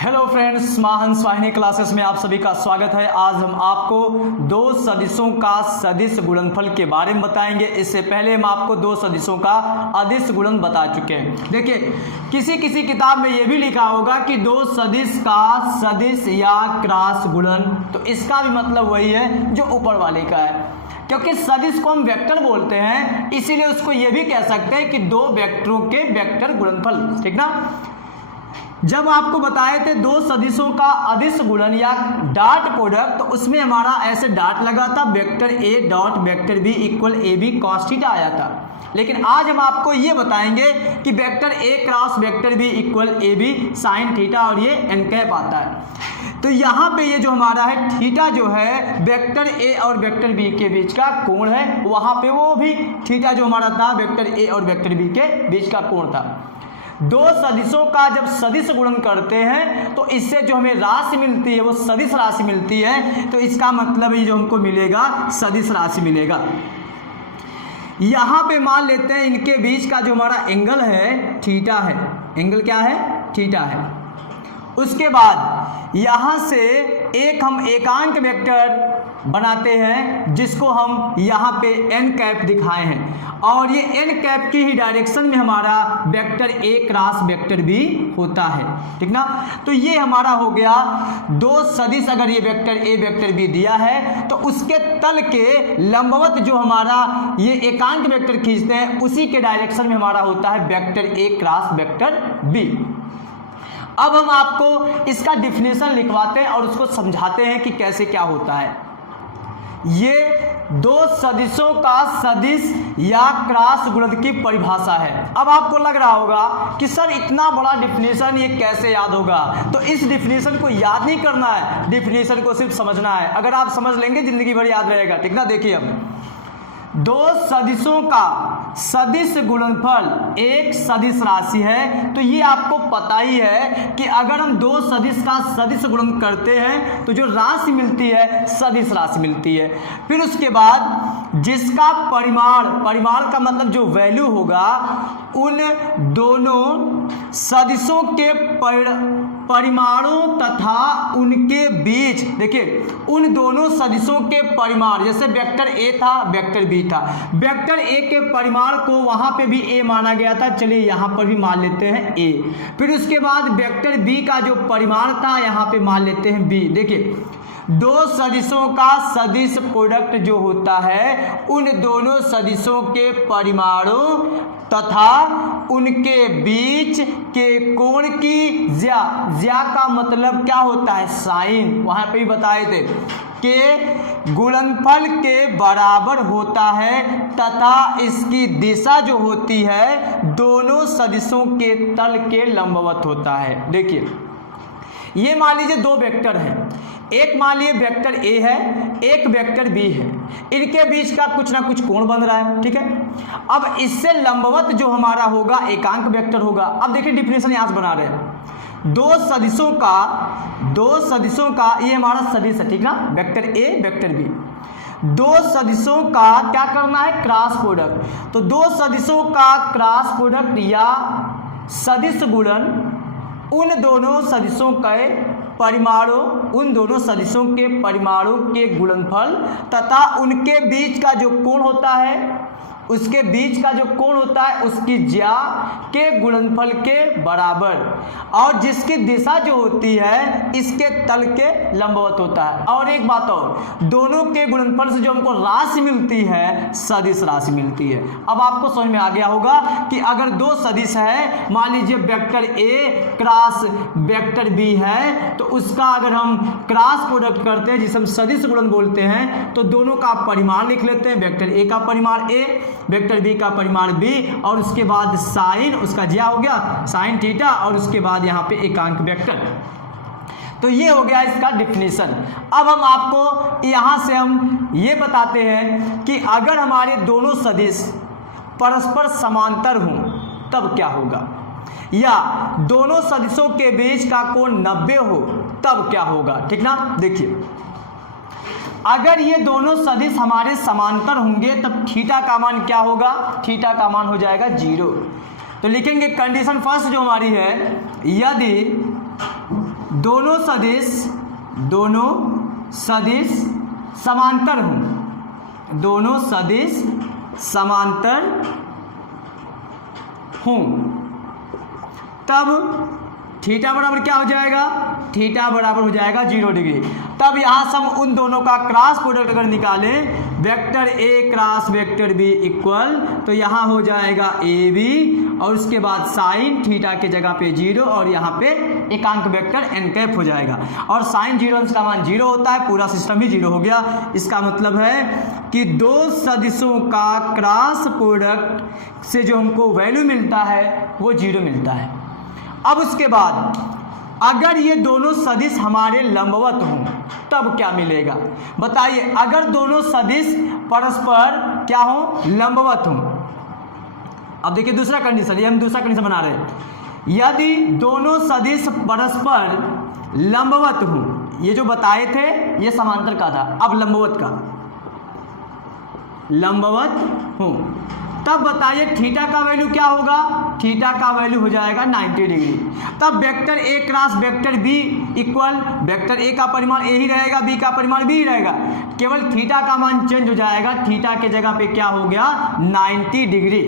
Hello friends, महाहंस वाहिनी classes में आप सभी का स्वागत है। आज हम आपको दो सदिशों का सदिश गुणनफल के बारे में बताएंगे। इससे पहले हम आपको दो सदिशों का अदिश गुणन बता चुके हैं। देखिए, किसी किताब में यह भी लिखा होगा कि दो सदिश का सदिश या क्रॉस गुणन, तो इसका भी मतलब वही है जो ऊपर वाले का है, क्योंकि सदिश को हम वेक्टर बोलते हैं, इसीलिए उसको यह भी कह सकते हैं कि दो वेक्टरों के वेक्टर गुणनफल। ठीक ना। जब आपको बताए थे दो सदिशों का अदिश गुणन या डॉट प्रोडक्ट, तो उसमें हमारा ऐसे डॉट लगा था, vector A dot vector B equal A B cos theta आया था। लेकिन आज हम आपको ये बताएंगे कि vector A cross vector B equal A B sine theta और ये एन कैप आता है। तो यहाँ पे ये जो हमारा है थीटा जो है वेक्टर ए और वेक्टर बी के बीच का कोण है, वहाँ पे वो भी थीटा जो हमारा था वेक्टर ए और वेक्टर बी के बीच का कोण था। दो सदिशों का जब सदिश गुणन करते हैं तो इससे जो हमें राशि मिलती है वो सदिश राशि मिलती है, तो इसका मतलब ये जो हमको मिलेगा सदिश राशि मिलेगा। यहाँ पे मान लेते हैं इनके बीच का जो हमारा एंगल है थीटा है। एंगल क्या है? थीटा है। उसके बाद यहाँ से एक हम एकांक वेक्टर बनाते हैं जिसको हम यहाँ पे एन कैप दिखाए हैं, और ये एन कैप की ही डायरेक्शन में हमारा vector A cross vector B होता है। ठीक ना। तो ये हमारा हो गया दो सदिश। अगर ये वेक्टर ए वेक्टर बी दिया है तो उसके तल के लंबवत जो हमारा ये एकांक वेक्टर खींचते हैं उसी के डायरेक्शन में हमारा होता है vector A cross vector B. अब हम आपको इसका डिफिनेशन लिखवाते हैं और उसको समझाते हैं कि कैसे क्या होता है। ये दो सदिशों का सदिश या क्रॉस गुणन की परिभाषा है। अब आपको लग रहा होगा कि सर इतना बड़ा डिफिनेशन ये कैसे याद होगा, तो इस डिफिनेशन को याद नहीं करना है, डिफिनेशन को सिर्फ समझना है। अगर आप समझ लेंगे जिंदगी भर याद रहेगा। ठीक ना। देखिए, अब दो सदिशों का सदिश गुणनफल एक सदिश राशि है, तो ये आपको पता ही है कि अगर हम दो सदिश का सदिश गुणन करते हैं तो जो राशि मिलती है सदिश राशि मिलती है। फिर उसके बाद जिसका परिमाण का मतलब जो वैल्यू होगा, उन दोनों सदिशों के परिमाणों तथा उनके बीच, देखिए उन दोनों सदिशों के परिमाण, जैसे वेक्टर ए था वेक्टर बी था, वेक्टर ए के परिमाण को वहां पे भी ए माना गया था, चलिए यहां पर भी मान लेते हैं ए। फिर उसके बाद वेक्टर बी का जो परिमाण था यहां पे मान लेते हैं बी। देखिए, दो सदिशों का सदिश प्रोडक्ट जो होता है उन दोनों सदिशों के परिमाणों तथा उनके बीच के कोण की ज्या का मतलब क्या होता है? साइन। वहां पे भी बताए थे के गुणनफल के बराबर होता है तथा इसकी दिशा जो होती है दोनों सदिशों के तल के लंबवत होता है। देखिए, ये मान लीजिए दो वेक्टर हैं, एक मान लीजिए वेक्टर ए है, एक वेक्टर बी है, इनके बीच का कुछ ना कुछ कोण बन रहा है। ठीक है। अब इससे लंबवत जो हमारा होगा एकांक वेक्टर होगा। अब देखिए डिफिनेशन यहाँ से बना रहे हैं, दो सदिशों का ये हमारा सदिश है। ठीक ना। वेक्टर ए वेक्टर बी, दो सदिशों का क्या करना है? Cross product. तो दो सदिशों का क्रॉस प्रोडक्ट या सदिश गुणन उन दोनों सदिशों के परिमाणों के गुणनफल तथा उनके बीच का जो कोण होता है, उसके बीच का जो कोण होता है उसकी ज्या के गुणनफल के बराबर, और जिसकी दिशा जो होती है इसके तल के लंबवत होता है। और एक बात और, दोनों के गुणनफल से जो हमको राशि मिलती है सदिश राशि मिलती है। अब आपको समझ में आ गया होगा कि अगर दो सदिश है, मान लीजिए vector A cross vector B है, तो उसका अगर हम क्रॉस प्रोडक्ट करते हैं जिसे हम सदिश गुणन बोलते हैं, तो दोनों का परिमाण लिख लेते हैं। वेक्टर ए का परिमाण ए, वेक्टर बी का परिमाण बी, और उसके बाद साइन, उसका ज्या हो गया साइन थीटा, और उसके बाद यहाँ पे एकांक वेक्टर। तो ये हो गया इसका डिफिनेशन। अब हम आपको यहाँ से हम ये बताते हैं कि अगर हमारे दोनों सदिश परस्पर समांतर हों तब क्या होगा, या दोनों सदिशों के बीच का कोण 90 हो तब क्या होगा। ठीक ना। देखिए, अगर ये दोनों सदिश हमारे समांतर होंगे तब थीटा का मान क्या होगा? थीटा का मान हो जाएगा 0। तो लिखेंगे कंडीशन फर्स्ट जो हमारी है, यदि दोनों सदिश समांतर हों, दोनों सदिश समांतर हों, तब थीटा बराबर क्या हो जाएगा, थीटा बराबर हो जाएगा 0 डिग्री। तब यहाँ से हम उन दोनों का क्रॉस प्रोडक्ट अगर निकालें, vector A cross vector B equal, तो यहाँ हो जाएगा ए बी और उसके बाद साइन थीटा के जगह पे 0 और यहाँ पे एकांक वेक्टर एन कैप हो जाएगा। और साइन 0 का मान 0 होता है, पूरा सिस्टम ही 0 हो गया। इसका मतलब है कि दो सदिशों का क्रॉस प्रोडक्ट से जो हमको वैल्यू मिलता है वो 0 मिलता है। अब उसके बाद अगर ये दोनों सदिश हमारे लंबवत हों तब क्या मिलेगा, बताइए। अगर दोनों सदिश परस्पर क्या हो, लंबवत हों। अब देखिए दूसरा कंडीशन, ये हम दूसरा कंडीशन बना रहे हैं। यदि दोनों सदिश परस्पर लंबवत हों, ये जो बताए थे ये समांतर का था, अब लंबवत का, लंबवत हों, तब बताइए थीटा का वैल्यू क्या होगा, थीटा का वैल्यू हो जाएगा 90 डिग्री। तब vector A cross vector B equal, vector A का परिमाण ए ही रहेगा, बी का परिमाण बी ही रहेगा, केवल थीटा का मान चेंज हो जाएगा, थीटा के जगह पे क्या हो गया 90 डिग्री।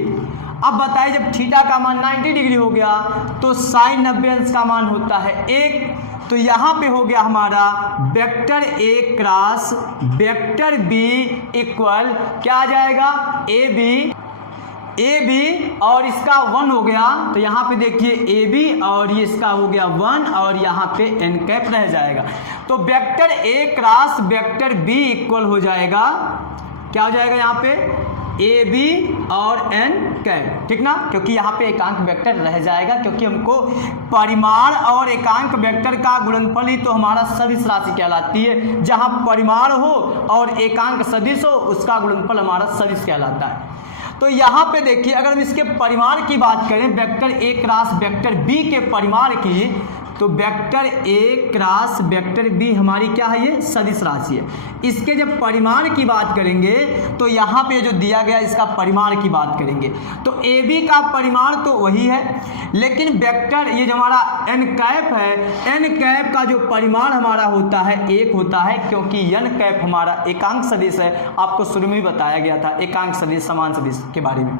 अब बताइए जब थीटा का मान 90 डिग्री हो गया तो साइन 90 अंश का मान होता है 1, तो यहाँ पे हो गया हमारा vector A cross vector B equal क्या आ जाएगा, ए बी और इसका 1 हो गया, तो यहाँ पे देखिए ए बी और ये इसका हो गया 1 और यहाँ पे एन कैप रह जाएगा। तो vector A cross vector B equal हो जाएगा, क्या हो जाएगा यहाँ पे ए बी और एन कैप, ठीक ना, क्योंकि यहाँ पे एकांक वेक्टर रह जाएगा, क्योंकि हमको परिमाण और एकांक वेक्टर का गुणनफल ही तो हमारा सदिश राशि कहलाती है। जहाँ परिमाण हो और एकांक सदिश हो उसका गुणनफल हमारा सदिश कहलाता है। तो यहाँ पे देखिए अगर हम इसके परिमाण की बात करें, vector A cross vector B के परिमाण की, तो vector A cross vector B हमारी क्या है, ये सदिश राशि है। इसके जब परिमाण की बात करेंगे तो यहाँ पे जो दिया गया इसका परिमाण की बात करेंगे, तो ए बी का परिमाण तो वही है, लेकिन वेक्टर ये जो हमारा एन कैप है, एन कैप का जो परिमाण हमारा होता है 1 होता है, क्योंकि एन कैप हमारा एकांक सदिश है। आपको शुरू में ही बताया गया था एकांक सदिश समान सदिश के बारे में।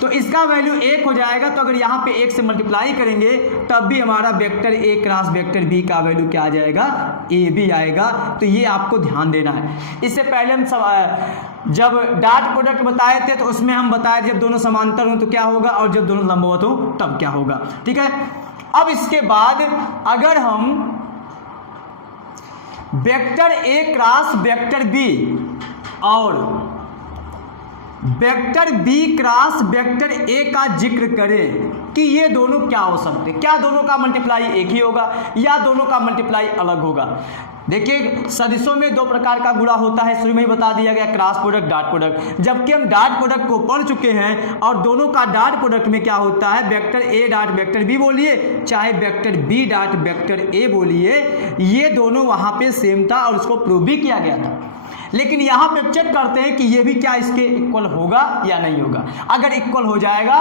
तो इसका वैल्यू 1 हो जाएगा, तो अगर यहाँ पे 1 से मल्टीप्लाई करेंगे तब भी हमारा vector A cross vector B का वैल्यू क्या आ जाएगा, ए बी आएगा। तो ये आपको ध्यान देना है। इससे पहले हम जब डॉट प्रोडक्ट बताए थे तो उसमें हम बताए जब दोनों समांतर हों तो क्या होगा और जब दोनों लंबवत हों तब क्या होगा, ठीक है। अब इसके बाद अगर हम vector A cross vector B और vector B cross vector A का जिक्र करें कि ये दोनों क्या हो सकते, क्या दोनों का मल्टीप्लाई एक ही होगा या दोनों का मल्टीप्लाई अलग होगा। देखिए सदिशों में 2 प्रकार का गुणा होता है, शुरू में ही बता दिया गया, क्रॉस प्रोडक्ट डॉट प्रोडक्ट। जबकि हम डॉट प्रोडक्ट को पढ़ चुके हैं और दोनों का डॉट प्रोडक्ट में क्या होता है, vector A dot vector B बोलिए चाहे vector B dot vector A बोलिए, ये दोनों वहाँ पे सेम था और उसको प्रूव भी किया गया था। लेकिन यहाँ पे चेक करते हैं कि ये भी क्या इसके इक्वल होगा या नहीं होगा। अगर इक्वल हो जाएगा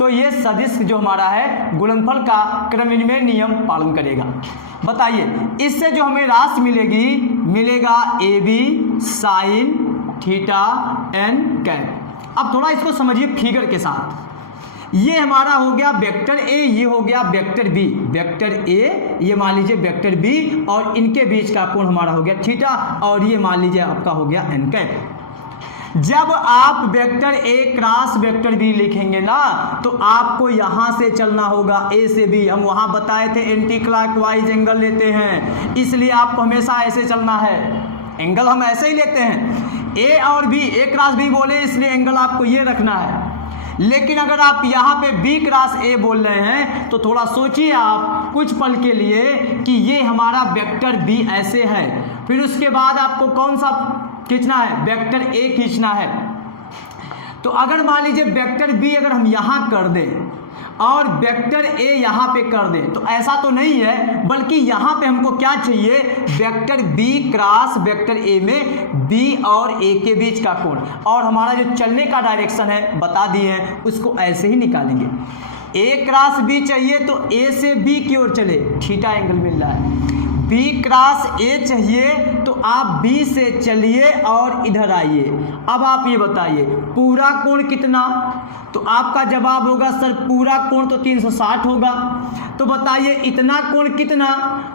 तो ये सदिश जो हमारा है गुणनफल का क्रमनिर्णय नियम पालन करेगा। बताइए इससे जो हमें राशि मिलेगी, मिलेगा A B sine theta n cap. अब थोड़ा इसको समझिए फिगर के साथ। ये हमारा हो गया वेक्टर ए, ये हो गया वेक्टर बी, वेक्टर ए ये मान लीजिए वेक्टर बी और इनके बीच का कोण हमारा हो गया थीटा और ये मान लीजिए आपका हो गया एन कैप। जब आप vector A cross vector B लिखेंगे ना तो आपको यहाँ से चलना होगा ए से बी। हम वहाँ बताए थे एंटी क्लॉकवाइज एंगल लेते हैं, इसलिए आपको हमेशा ऐसे चलना है, एंगल हम ऐसे ही लेते हैं। ए और बी, ए क्रॉस बी बोले इसलिए एंगल आपको ये रखना है। लेकिन अगर आप यहाँ पे बी क्रॉस ए बोल रहे हैं तो थोड़ा सोचिए आप कुछ पल के लिए कि ये हमारा वेक्टर बी ऐसे है, फिर उसके बाद आपको कौन सा खींचना है, वेक्टर ए खींचना है। तो अगर मान लीजिए वेक्टर बी अगर हम यहाँ कर दें और वेक्टर ए यहाँ पे कर दें तो ऐसा तो नहीं है, बल्कि यहाँ पे हमको क्या चाहिए, vector B cross vector A में बी और ए के बीच का कोण, और हमारा जो चलने का डायरेक्शन है बता दिए हैं, उसको ऐसे ही निकालेंगे। ए क्रॉस बी चाहिए तो ए से बी की ओर चले, थीटा एंगल मिल रहा है। बी क्रॉस ए चाहिए तो आप बी से चलिए और इधर आइए। अब आप ये बताइए पूरा कोण कितना, तो आपका जवाब होगा सर पूरा कोण तो 360 होगा। तो बताइए इतना कोण कितना,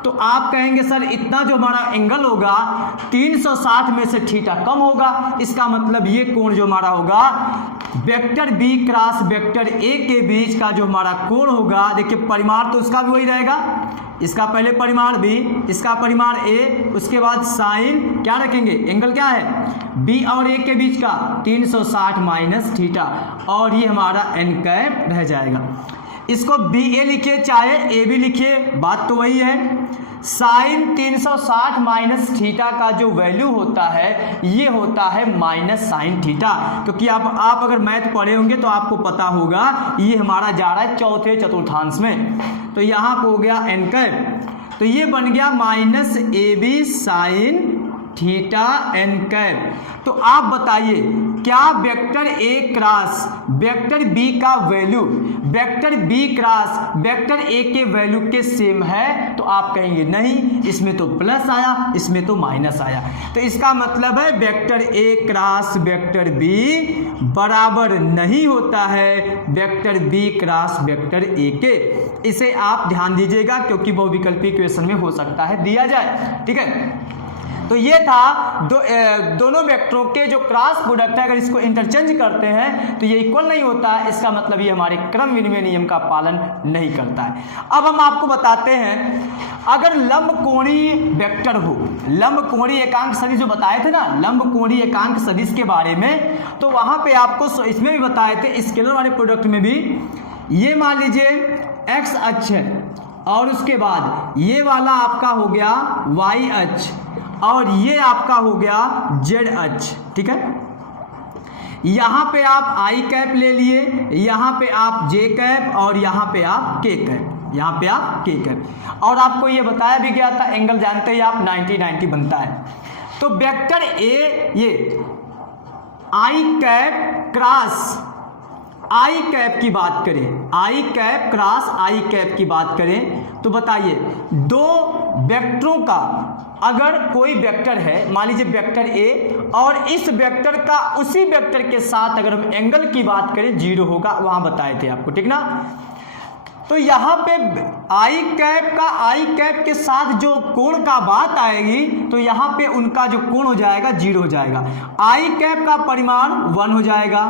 तो आप कहेंगे सर इतना जो हमारा एंगल होगा 360 में से थीटा कम होगा। इसका मतलब ये कोण जो हमारा होगा vector B cross vector A के बीच का जो हमारा कोण होगा, देखिए परिमाण तो उसका भी वही रहेगा, इसका पहले परिमाण बी, इसका परिमाण ए, उसके बाद साइन क्या रखेंगे, एंगल क्या है बी और ए के बीच का 360 माइनस थीटा, और ये हमारा एन कैप रह जाएगा। इसको बी ए लिखिए चाहे ए बी लिखिए, बात तो वही है। साइन 360 माइनस थीटा का जो वैल्यू होता है ये होता है माइनस साइन थीटा, क्योंकि आप अगर मैथ पढ़े होंगे तो आपको पता होगा ये हमारा जा रहा है चौथे चतुर्थांश में। तो यहाँ पे हो गया एन कैप, तो ये बन गया minus A B sine theta n cap. तो आप बताइए क्या vector A cross vector B का value vector B cross vector A के वैल्यू के सेम है, तो आप कहेंगे नहीं, इसमें तो प्लस आया इसमें तो माइनस आया। तो इसका मतलब है vector A cross vector B बराबर नहीं होता है vector B cross vector A के। इसे आप ध्यान दीजिएगा क्योंकि बहुविकल्पी इक्वेशन में हो सकता है दिया जाए, ठीक है। तो ये था दोनों वेक्टरों के जो क्रॉस प्रोडक्ट है, अगर इसको इंटरचेंज करते हैं तो ये इक्वल नहीं होता है, इसका मतलब ये हमारे क्रम विनिमय नियम का पालन नहीं करता है। अब हम आपको बताते हैं अगर लंबकोणीय वेक्टर हो, लंबकोणीय एकांक सदिश जो बताए थे ना, लंबकोणीय एकांक सदिश के बारे में, तो वहां पे आपको इसमें भी बताए थे स्केलर वाले प्रोडक्ट में भी। ये मान लीजिए एक्स अक्ष है और उसके बाद ये वाला आपका हो गया वाई अक्ष और ये आपका हो गया जेड अक्ष, ठीक है। यहाँ पे आप आई कैप ले लिए, यहाँ पे आप जे कैप और यहाँ पे आप के कैप, यहाँ पे आप के कैप, और आपको ये बताया भी गया था एंगल जानते ही आप 90-90 बनता है। तो वेक्टर ए ये आई कैप क्रॉस आई कैप की बात करें, आई कैप क्रॉस आई कैप की बात करें तो बताइए दो वेक्टरों का अगर कोई वेक्टर है, मान लीजिए वेक्टर ए, और इस वेक्टर का उसी वेक्टर के साथ अगर हम एंगल की बात करें 0 होगा, वहां बताए थे आपको, ठीक ना। तो यहाँ पे आई कैप का आई कैप के साथ जो कोण का बात आएगी तो यहाँ पे उनका जो कोण हो जाएगा 0 हो जाएगा। आई कैप का परिमाण 1 हो जाएगा,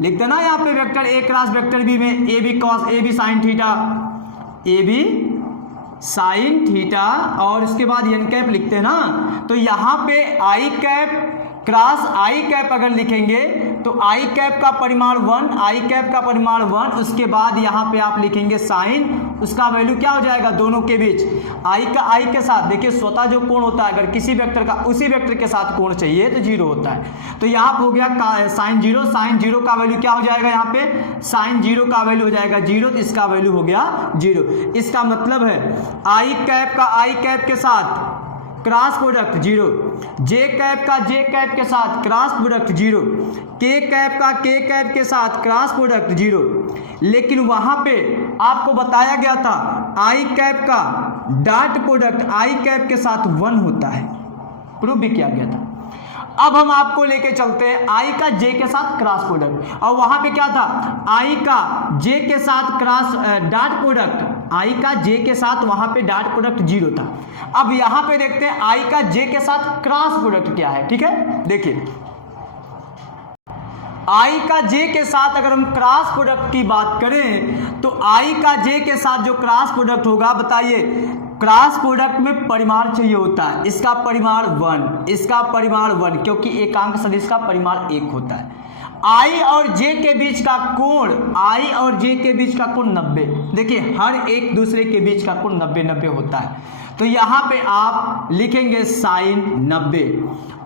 लिख देना यहाँ पे vector A cross vector B में A B cos A B sine theta, A B sine theta, और उसके बाद एन कैप लिखते हैं ना। तो यहाँ पे आई कैप क्रॉस आई कैप अगर लिखेंगे तो आई कैप का परिमाण 1, आई कैप का परिमाण 1, उसके बाद यहाँ पे आप लिखेंगे साइन, उसका वैल्यू क्या हो जाएगा दोनों के बीच आई का आई के साथ। देखिए स्वतः जो कोण होता है अगर किसी वेक्टर का उसी वेक्टर के साथ कोण चाहिए तो 0 होता है। तो यहाँ पे हो गया साइन 0, साइन 0 का वैल्यू क्या हो जाएगा, यहाँ पे साइन 0 का वैल्यू हो जाएगा 0, तो इसका वैल्यू हो गया 0। इसका मतलब है आई कैप का आई कैप के साथ क्रॉस प्रोडक्ट 0, जे कैप का जे कैप के साथ क्रॉस प्रोडक्ट 0, के कैप का के कैप के साथ क्रॉस प्रोडक्ट 0। लेकिन वहां पे आपको बताया गया था आई कैप का डॉट प्रोडक्ट आई कैप के साथ 1 होता है, प्रूव भी किया गया था। अब हम आपको लेके चलते हैं आई का जे के साथ क्रॉस प्रोडक्ट, और वहां पे क्या था आई का जे के साथ क्रॉस डॉट प्रोडक्ट, आई का जे के साथ वहां पे डॉट प्रोडक्ट 0 था। अब यहां पे देखते हैं आई का जे के साथ क्रॉस प्रोडक्ट क्या है, ठीक है। देखिए आई का जे के साथ अगर हम क्रॉस प्रोडक्ट की बात करें तो आई का जे के साथ जो क्रॉस प्रोडक्ट होगा, बताइए क्रॉस प्रोडक्ट में परिमाण चाहिए होता है, इसका परिमाण 1, इसका परिमाण 1, क्योंकि एकांक सदिश का परिमाण 1 होता है। आई और जे के बीच का कोण, आई और जे के बीच का कोण 90, देखिए हर एक दूसरे के बीच का कोण 90-90 होता है। तो यहाँ पे आप लिखेंगे साइन 90।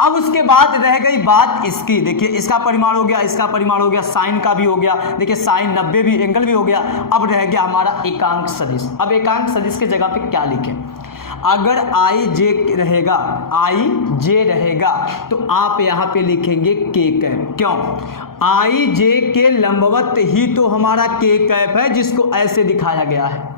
अब उसके बाद रह गई बात इसकी, देखिए इसका परिमाण हो गया, इसका परिमाण हो गया, साइन का भी हो गया, देखिए साइन 90 भी एंगल भी हो गया। अब रह गया हमारा एकांक सदिश। अब एकांक सदिश के जगह पे क्या लिखें, अगर आई जे रहेगा, आई जे रहेगा तो आप यहाँ पे लिखेंगे के कैप। क्यों, आई जे के लंबवत ही तो हमारा के कैप है, जिसको ऐसे दिखाया गया है।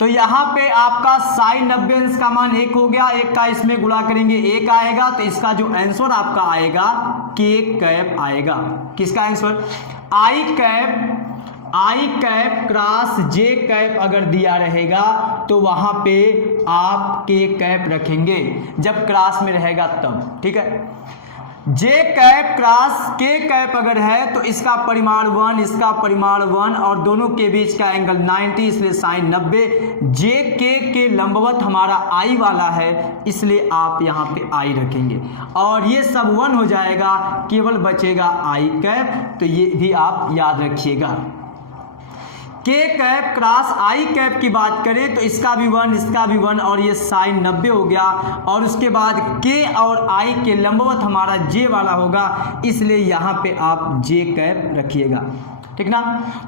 तो यहाँ पे आपका साइन 90 अंश का मान 1 हो गया, 1 का इसमें गुणा करेंगे 1 आएगा, तो इसका जो आंसर आपका आएगा के कैप आएगा। किसका आंसर? आई कैप क्रॉस जे कैप अगर दिया रहेगा तो वहां पे आप के कैप रखेंगे, जब क्रॉस में रहेगा तब, ठीक है। जे कैप क्रॉस के कैप अगर है तो इसका परिमाण 1, इसका परिमाण 1 और दोनों के बीच का एंगल 90, इसलिए साइन 90। जे के लंबवत हमारा आई वाला है, इसलिए आप यहाँ पे आई रखेंगे और ये सब 1 हो जाएगा, केवल बचेगा आई कैप। तो ये भी आप याद रखिएगा। के कैप क्रॉस आई कैप की बात करें तो इसका भी 1, इसका भी 1 और ये साइन 90 हो गया, और उसके बाद के और आई के लंबवत हमारा जे वाला होगा, इसलिए यहाँ पे आप जे कैप रखिएगा, ठीक ना।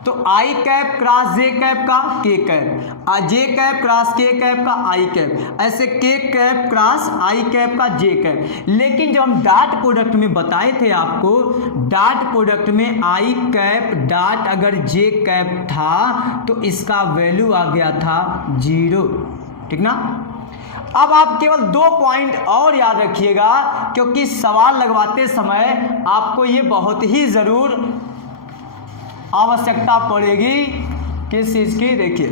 तो आई कैप क्रॉस जे कैप का के कैप, जे कैप क्रॉस के कैप का आई कैप, ऐसे के कैप क्रॉस आई कैप का जे कैप। लेकिन जब हम डॉट प्रोडक्ट में बताए थे आपको, डॉट प्रोडक्ट में आई कैप डॉट अगर जे कैप था तो इसका वैल्यू आ गया था 0, ठीक ना। अब आप केवल 2 पॉइंट और याद रखिएगा, क्योंकि सवाल लगवाते समय आपको ये बहुत ही जरूर आवश्यकता पड़ेगी। किस चीज की? देखिए,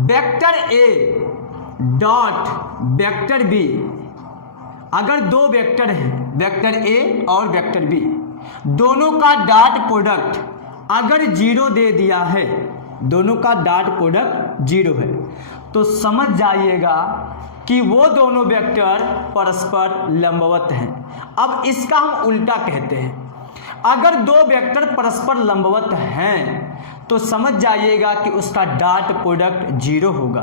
vector A dot vector B, अगर 2 वेक्टर हैं, वेक्टर ए और वेक्टर बी, दोनों का डॉट प्रोडक्ट अगर 0 दे दिया है, दोनों का डॉट प्रोडक्ट 0 है, तो समझ जाइएगा कि वो दोनों वेक्टर परस्पर लंबवत हैं। अब इसका हम उल्टा कहते हैं, अगर 2 वेक्टर परस्पर लंबवत हैं तो समझ जाइएगा कि उसका डॉट प्रोडक्ट 0 होगा।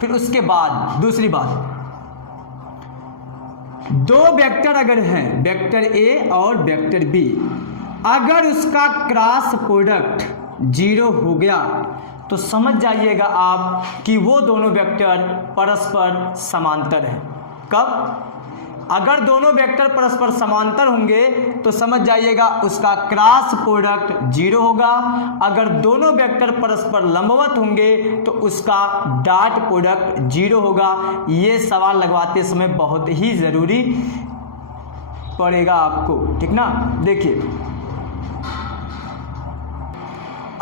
फिर उसके बाद दूसरी बात, 2 वेक्टर अगर हैं, वेक्टर ए और वेक्टर बी, अगर उसका क्रॉस प्रोडक्ट 0 हो गया तो समझ जाइएगा आप कि वो दोनों वेक्टर परस्पर समांतर हैं। कब? अगर दोनों वेक्टर परस्पर समांतर होंगे तो समझ जाइएगा उसका क्रॉस प्रोडक्ट 0 होगा। अगर दोनों वेक्टर परस्पर लंबवत होंगे तो उसका डॉट प्रोडक्ट 0 होगा। ये सवाल लगवाते समय बहुत ही जरूरी पड़ेगा आपको, ठीक ना। देखिए,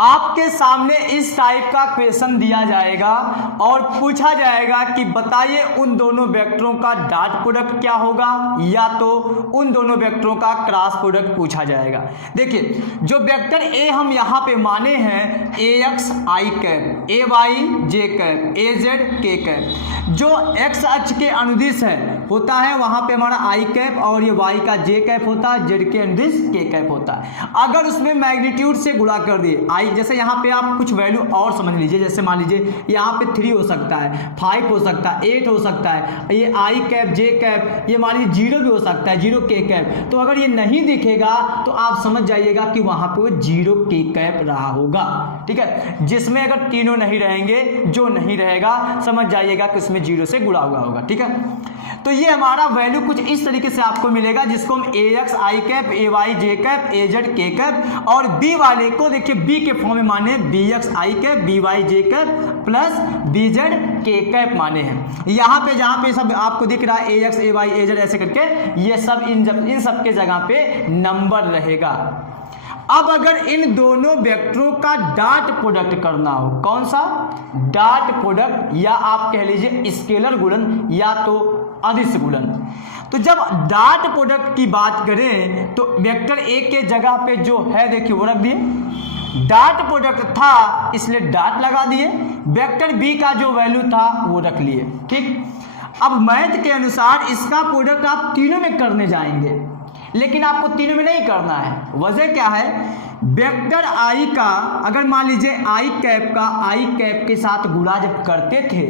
आपके सामने इस टाइप का क्वेश्चन दिया जाएगा और पूछा जाएगा कि बताइए उन दोनों वेक्टरों का डॉट प्रोडक्ट क्या होगा, या तो उन दोनों वेक्टरों का क्रॉस प्रोडक्ट पूछा जाएगा। देखिए, जो वेक्टर ए हम यहाँ पे माने हैं, ए एक्स आई कैप, ए वाई जे कैप, ए जेड के कैप, जो एक्स अक्ष के अनुदिश है होता है वहाँ पे हमारा आई कैप, और ये वाई का जे कैप होता है, जेड के अनुदिश के कैप होता है। अगर उसमें मैग्नीट्यूड से गुणा कर दिए, आई जैसे यहाँ पे आप कुछ वैल्यू और समझ लीजिए, जैसे मान लीजिए यहाँ पे 3 हो सकता है, 5 हो सकता है, 8 हो सकता है, ये आई कैप जे कैप, ये मान लीजिए 0 भी हो सकता है, 0 के कैप। तो अगर ये नहीं दिखेगा तो आप समझ जाइएगा कि वहाँ पे वो 0 के कैप रहा होगा, ठीक है। जिसमें अगर तीनों नहीं रहेंगे, जो नहीं रहेगा समझ जाइएगा कि उसमें 0 से गुणा हुआ होगा, ठीक है। तो ये हमारा वैल्यू कुछ इस तरीके से आपको मिलेगा, जिसको हम ए एक्स आई कैप, ए वाई जे कैप, ए जेड के कैप, और बी वाले को देखिए बी के फॉर्म में माने बी एक्स आई कैप, बी वाई जे कैप प्लस बी जेड के कैप माने हैं। यहाँ पे जहाँ पे सब आपको दिख रहा है ए एक्स ए वाई ए जेड ऐसे करके, ये सब इन सब के जगह पे नंबर रहेगा। अब अगर इन दोनों वेक्टरों का डॉट प्रोडक्ट करना हो, कौन सा डॉट प्रोडक्ट, या आप कह लीजिए स्केलर गुणन या तो अदिश गुणन, तो जब डॉट प्रोडक्ट की बात करें तो वेक्टर ए के जगह पे जो है देखिए वो रख दिए, डॉट प्रोडक्ट था इसलिए डॉट लगा दिए, वेक्टर बी का जो वैल्यू था वो रख लिए, ठीक। अब मैथ के अनुसार इसका प्रोडक्ट आप तीनों में करने जाएंगे, लेकिन आपको तीनों में नहीं करना है। वजह क्या है? वेक्टर आई का अगर मान लीजिए आई कैप का आई कैप के साथ गुणा जब करते थे,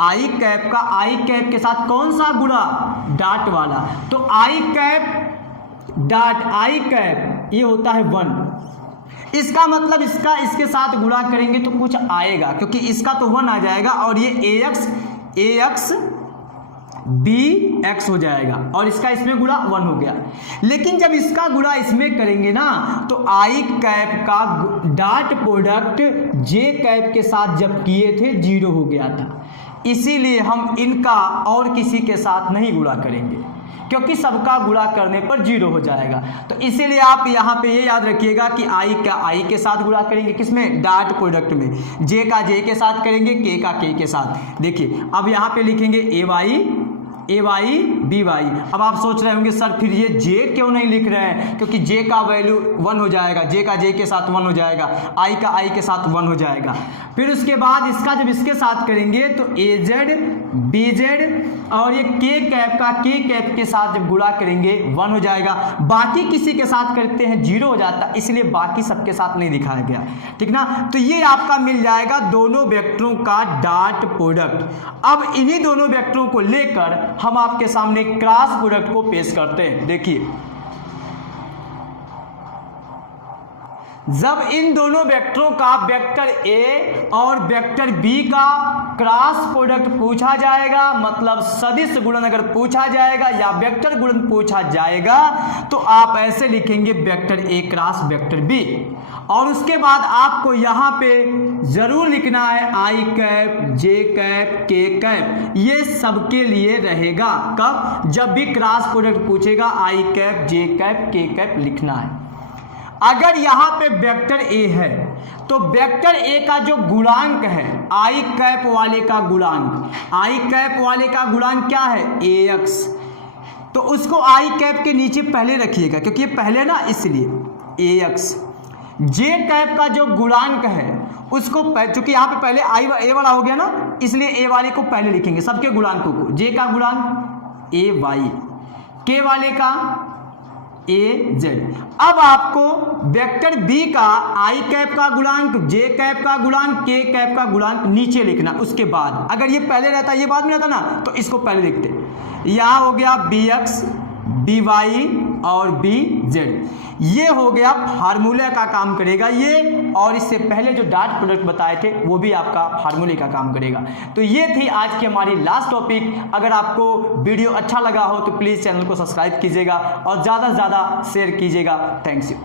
आई कैप का आई कैप के साथ कौन सा गुणा? डॉट वाला। तो आई कैप डॉट आई कैप ये होता है 1। इसका मतलब इसका इसके साथ गुणा करेंगे तो कुछ आएगा, क्योंकि इसका तो 1 आ जाएगा, और ये ए एक्स bx हो जाएगा और इसका इसमें गुणा 1 हो गया। लेकिन जब इसका गुणा इसमें करेंगे ना तो आई कैप का डॉट प्रोडक्ट जे कैप के साथ जब किए थे 0 हो गया था, इसीलिए हम इनका और किसी के साथ नहीं गुणा करेंगे क्योंकि सबका गुणा करने पर 0 हो जाएगा। तो इसीलिए आप यहाँ पे ये याद रखिएगा कि आई का आई के साथ गुणा करेंगे, किसमें, डॉट प्रोडक्ट में, जे का जे के साथ करेंगे, के का के के साथ। देखिए अब यहाँ पे लिखेंगे ए वाई बी वाई। अब आप सोच रहे होंगे सर फिर ये जे क्यों नहीं लिख रहे हैं, क्योंकि जे का वैल्यू 1 हो जाएगा, जे का जे के साथ 1 हो जाएगा, आई का आई के साथ 1 हो जाएगा। फिर उसके बाद इसका जब इसके साथ करेंगे तो ए जेड बी जेड और ये के कैप का के कैप के साथ जब गुणा करेंगे 1 हो जाएगा। बाकी किसी के साथ करते हैं 0 हो जाता, इसलिए बाकी सबके साथ नहीं दिखाया गया, ठीक ना। तो ये आपका मिल जाएगा दोनों वेक्टरों का डॉट प्रोडक्ट। अब इन्हीं दोनों वेक्टरों को लेकर हम आपके सामने क्रॉस प्रोडक्ट को पेश करते हैं। देखिए जब इन दोनों वेक्टरों का वेक्टर ए और वेक्टर बी का क्रॉस प्रोडक्ट पूछा जाएगा, मतलब सदिश गुणन अगर पूछा जाएगा या वेक्टर गुणन पूछा जाएगा तो आप ऐसे लिखेंगे vector A cross vector B. और उसके बाद आपको यहाँ पे जरूर लिखना है I cap J cap K cap, ये सबके लिए रहेगा। कब, जब भी क्रॉस प्रोडक्ट पूछेगा आई cap J cap K cap लिखना है। अगर यहाँ पे वेक्टर ए है तो वेक्टर ए का जो गुणांक है आई कैप वाले का गुणांक, आई कैप वाले का गुणांक क्या है, ए एक्स, तो उसको आई कैप के नीचे पहले रखिएगा क्योंकि ये पहले ना, इसलिए ए एक्स। जे कैप का जो गुणांक है उसको चूंकि यहाँ पे पहले आई ए वाला हो गया ना, इसलिए ए वाले को पहले लिखेंगे सबके गुणांकों को। जे का गुणांक ए वाई, के वाले का ए जेड। अब आपको वेक्टर बी का आई कैप का गुणांक, जे कैप का गुणांक, के कैप का गुणांक नीचे लिखना। उसके बाद अगर ये पहले रहता, ये बाद में रहता ना, तो इसको पहले लिखते। यहाँ हो गया बी एक्स बी वाई और बी जेड, ये हो गया फार्मूले का काम करेगा ये, और इससे पहले जो डॉट प्रोडक्ट बताए थे वो भी आपका फार्मूले का काम करेगा। तो ये थी आज की हमारी लास्ट टॉपिक। अगर आपको वीडियो अच्छा लगा हो तो प्लीज़ चैनल को सब्सक्राइब कीजिएगा और ज़्यादा से ज़्यादा शेयर कीजिएगा। Thanks you.